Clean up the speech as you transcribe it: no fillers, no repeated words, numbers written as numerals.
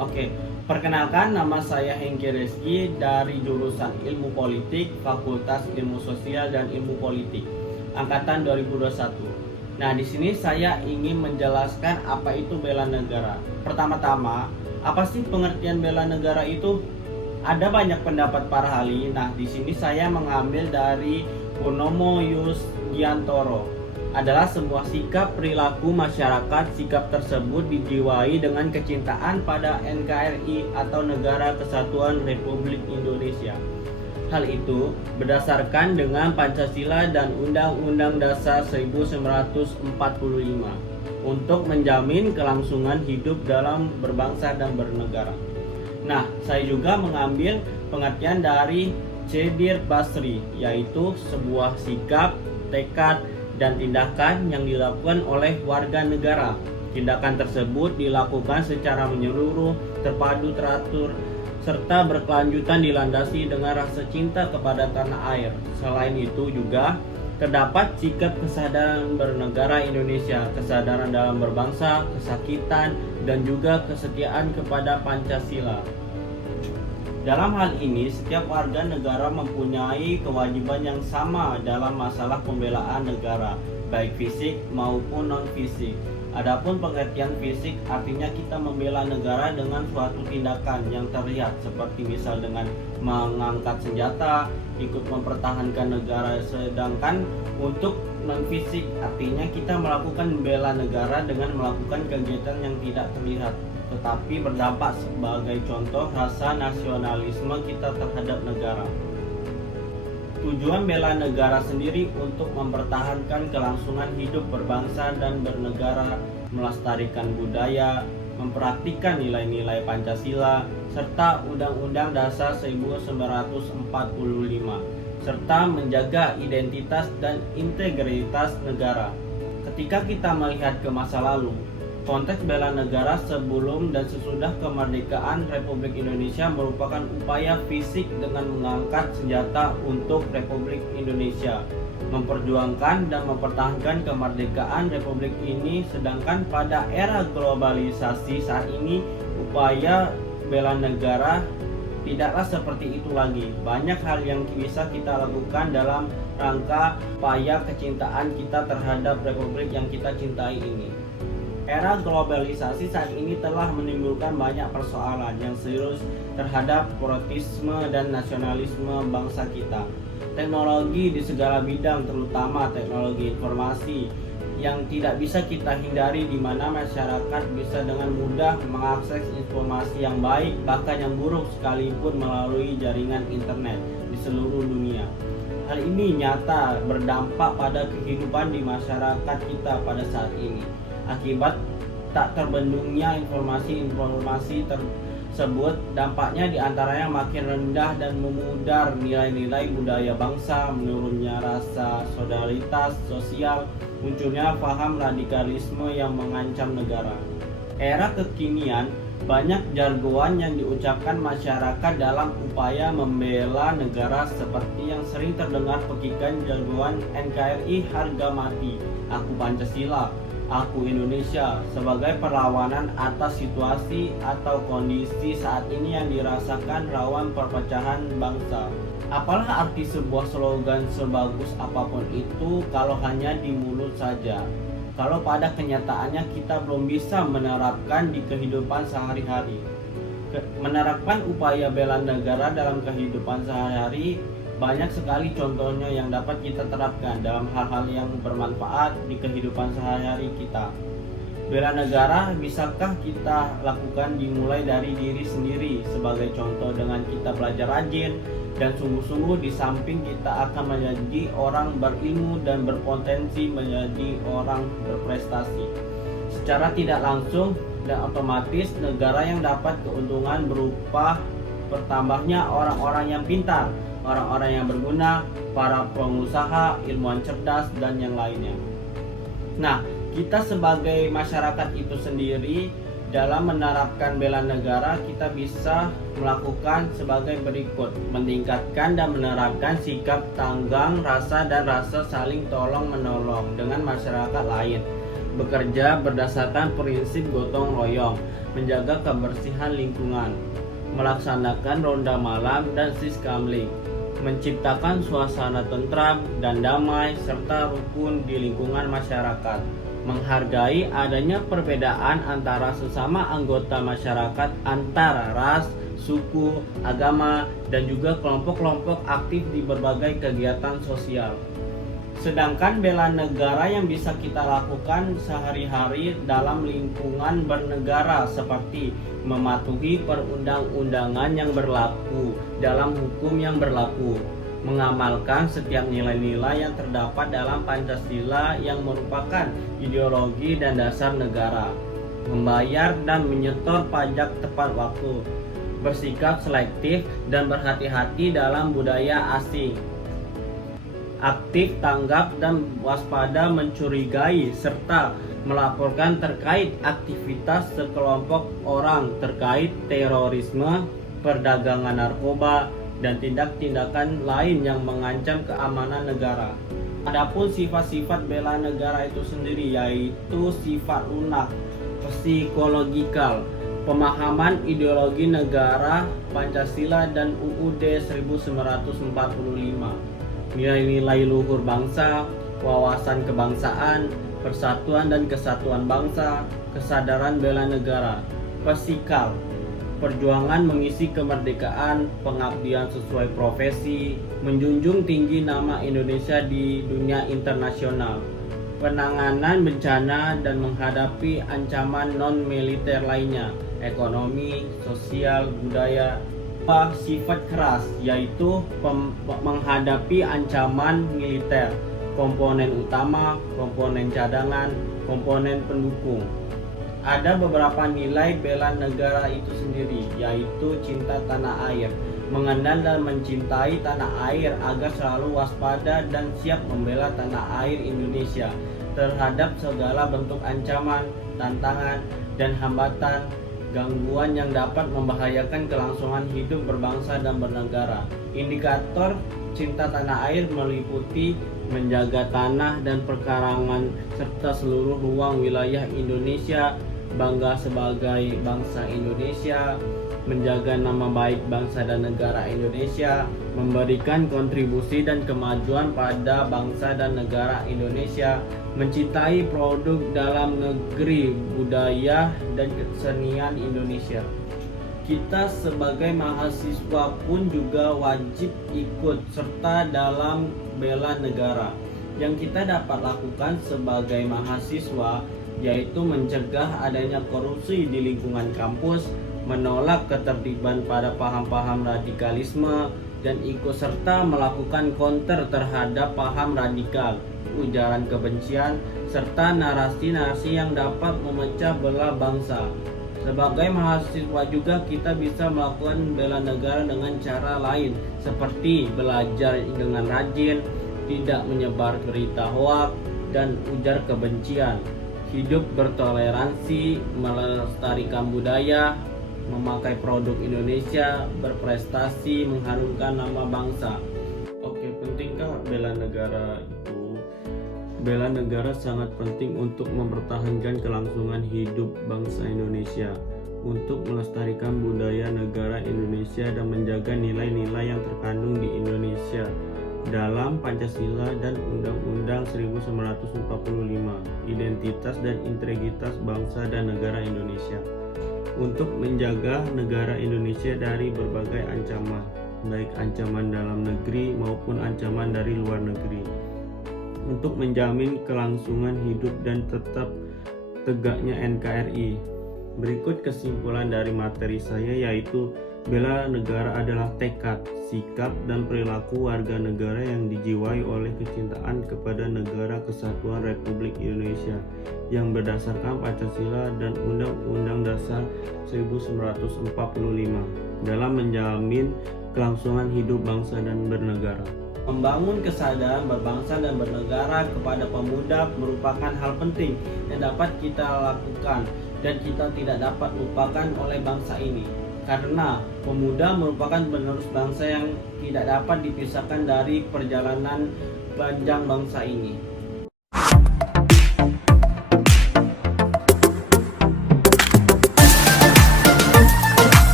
Oke, perkenalkan nama saya Hengki Reski dari jurusan Ilmu Politik, Fakultas Ilmu Sosial dan Ilmu Politik, angkatan 2021. Nah, di sini saya ingin menjelaskan apa itu bela negara. Pertama-tama, apa sih pengertian bela negara itu? Ada banyak pendapat para ahli. Nah, di sini saya mengambil dari Purnomo Yusgiantoro. Adalah sebuah sikap perilaku masyarakat. Sikap tersebut dijiwai dengan kecintaan pada NKRI atau Negara Kesatuan Republik Indonesia. Hal itu berdasarkan dengan Pancasila dan Undang-Undang Dasar 1945 untuk menjamin kelangsungan hidup dalam berbangsa dan bernegara. Nah, saya juga mengambil pengertian dari Cebir Basri, yaitu sebuah sikap, tekad, dan tindakan yang dilakukan oleh warga negara. Tindakan tersebut dilakukan secara menyeluruh, terpadu, teratur, serta berkelanjutan dilandasi dengan rasa cinta kepada tanah air. Selain itu juga terdapat sikap kesadaran bernegara Indonesia, kesadaran dalam berbangsa, kesakitan, dan juga kesetiaan kepada Pancasila. Dalam hal ini, setiap warga negara mempunyai kewajiban yang sama dalam masalah pembelaan negara, baik fisik maupun non-fisik. Adapun pengertian fisik artinya kita membela negara dengan suatu tindakan yang terlihat, seperti misal dengan mengangkat senjata, ikut mempertahankan negara. Sedangkan untuk non-fisik artinya kita melakukan membela negara dengan melakukan kegiatan yang tidak terlihat, tetapi berdampak sebagai contoh rasa nasionalisme kita terhadap negara. Tujuan bela negara sendiri untuk mempertahankan kelangsungan hidup berbangsa dan bernegara, melestarikan budaya, mempraktikkan nilai-nilai Pancasila, serta Undang-Undang Dasar 1945, serta menjaga identitas dan integritas negara. Ketika kita melihat ke masa lalu, konteks bela negara sebelum dan sesudah kemerdekaan Republik Indonesia merupakan upaya fisik dengan mengangkat senjata untuk Republik Indonesia, memperjuangkan dan mempertahankan kemerdekaan Republik ini. Sedangkan pada era globalisasi saat ini, upaya bela negara tidaklah seperti itu lagi. Banyak hal yang bisa kita lakukan dalam rangka upaya kecintaan kita terhadap Republik yang kita cintai ini. Era globalisasi saat ini telah menimbulkan banyak persoalan yang serius terhadap patriotisme dan nasionalisme bangsa kita. Teknologi di segala bidang, terutama teknologi informasi, yang tidak bisa kita hindari, di mana masyarakat bisa dengan mudah mengakses informasi yang baik bahkan yang buruk sekalipun melalui jaringan internet di seluruh dunia. Hal ini nyata berdampak pada kehidupan di masyarakat kita pada saat ini. Akibat tak terbendungnya informasi tersebut, dampaknya diantaranya makin rendah dan memudar nilai-nilai budaya bangsa, menurunnya rasa solidaritas sosial, munculnya paham radikalisme yang mengancam negara. Era kekinian, banyak jargon yang diucapkan masyarakat dalam upaya membela negara, seperti yang sering terdengar pekikan jargon NKRI harga mati, aku Pancasila, aku Indonesia, sebagai perlawanan atas situasi atau kondisi saat ini yang dirasakan rawan perpecahan bangsa. Apalah arti sebuah slogan sebagus apapun itu kalau hanya di mulut saja, kalau pada kenyataannya kita belum bisa menerapkan di kehidupan sehari-hari. Menerapkan upaya bela negara dalam kehidupan sehari-hari, banyak sekali contohnya yang dapat kita terapkan dalam hal-hal yang bermanfaat di kehidupan sehari-hari kita. Bela negara bisakah kita lakukan dimulai dari diri sendiri, sebagai contoh dengan kita belajar rajin dan sungguh-sungguh, di samping kita akan menjadi orang berilmu dan berpotensi menjadi orang berprestasi. Secara tidak langsung dan otomatis, negara yang dapat keuntungan berupa bertambahnya orang-orang yang pintar, orang-orang yang berguna, para pengusaha, ilmuwan cerdas, dan yang lainnya. Nah, kita sebagai masyarakat itu sendiri dalam menerapkan bela negara, kita bisa melakukan sebagai berikut: meningkatkan dan menerapkan sikap tanggang rasa dan rasa saling tolong menolong dengan masyarakat lain, bekerja berdasarkan prinsip gotong royong, menjaga kebersihan lingkungan, melaksanakan ronda malam dan siskamling, menciptakan suasana tentram dan damai serta rukun di lingkungan masyarakat, menghargai adanya perbedaan antara sesama anggota masyarakat antara ras, suku, agama, dan juga kelompok-kelompok aktif di berbagai kegiatan sosial. Sedangkan bela negara yang bisa kita lakukan sehari-hari dalam lingkungan bernegara seperti mematuhi perundang-undangan yang berlaku dalam hukum yang berlaku, mengamalkan setiap nilai-nilai yang terdapat dalam Pancasila yang merupakan ideologi dan dasar negara, membayar dan menyetor pajak tepat waktu, bersikap selektif dan berhati-hati dalam budaya asing, aktif tanggap dan waspada mencurigai serta melaporkan terkait aktivitas sekelompok orang terkait terorisme, perdagangan narkoba, dan tindak-tindakan lain yang mengancam keamanan negara. Adapun sifat-sifat bela negara itu sendiri yaitu sifat lunak, psikologikal, pemahaman ideologi negara, Pancasila dan UUD 1945. Nilai-nilai luhur bangsa, wawasan kebangsaan, persatuan dan kesatuan bangsa, kesadaran bela negara, psikal, perjuangan mengisi kemerdekaan, pengabdian sesuai profesi, menjunjung tinggi nama Indonesia di dunia internasional, penanganan bencana dan menghadapi ancaman non-militer lainnya, ekonomi, sosial, budaya. Sifat keras yaitu menghadapi ancaman militer, komponen utama, komponen cadangan, komponen pendukung. Ada beberapa nilai bela negara itu sendiri yaitu cinta tanah air, mengenal dan mencintai tanah air agar selalu waspada dan siap membela tanah air Indonesia terhadap segala bentuk ancaman, tantangan, dan hambatan gangguan yang dapat membahayakan kelangsungan hidup berbangsa dan bernegara. Indikator cinta tanah air meliputi menjaga tanah dan perkarangan serta seluruh ruang wilayah Indonesia, bangga sebagai bangsa Indonesia, menjaga nama baik bangsa dan negara Indonesia, memberikan kontribusi dan kemajuan pada bangsa dan negara Indonesia, mencintai produk dalam negeri, budaya, dan kesenian Indonesia. Kita sebagai mahasiswa pun juga wajib ikut serta dalam bela negara. Yang kita dapat lakukan sebagai mahasiswa yaitu mencegah adanya korupsi di lingkungan kampus, menolak ketertiban pada paham-paham radikalisme, dan ikut serta melakukan counter terhadap paham radikal, ujaran kebencian, serta narasi-narasi yang dapat memecah belah bangsa. Sebagai mahasiswa juga kita bisa melakukan bela negara dengan cara lain, seperti belajar dengan rajin, tidak menyebar berita hoaks dan ujar kebencian, hidup bertoleransi, melestarikan budaya, memakai produk Indonesia, berprestasi, mengharumkan nama bangsa. Oke, pentingkah bela negara itu? Bela negara sangat penting untuk mempertahankan kelangsungan hidup bangsa Indonesia, untuk melestarikan budaya negara Indonesia dan menjaga nilai-nilai yang terkandung di Indonesia dalam Pancasila dan Undang-Undang 1945, identitas dan integritas bangsa dan negara Indonesia, untuk menjaga negara Indonesia dari berbagai ancaman, baik ancaman dalam negeri maupun ancaman dari luar negeri, untuk menjamin kelangsungan hidup dan tetap tegaknya NKRI. Berikut kesimpulan dari materi saya yaitu bela negara adalah tekad, sikap, dan perilaku warga negara yang dijiwai oleh kecintaan kepada negara kesatuan Republik Indonesia yang berdasarkan Pancasila dan Undang-Undang Dasar 1945 dalam menjamin kelangsungan hidup bangsa dan bernegara. Membangun kesadaran berbangsa dan bernegara kepada pemuda merupakan hal penting yang dapat kita lakukan dan kita tidak dapat lupakan oleh bangsa ini. Karena pemuda merupakan penerus bangsa yang tidak dapat dipisahkan dari perjalanan panjang bangsa ini.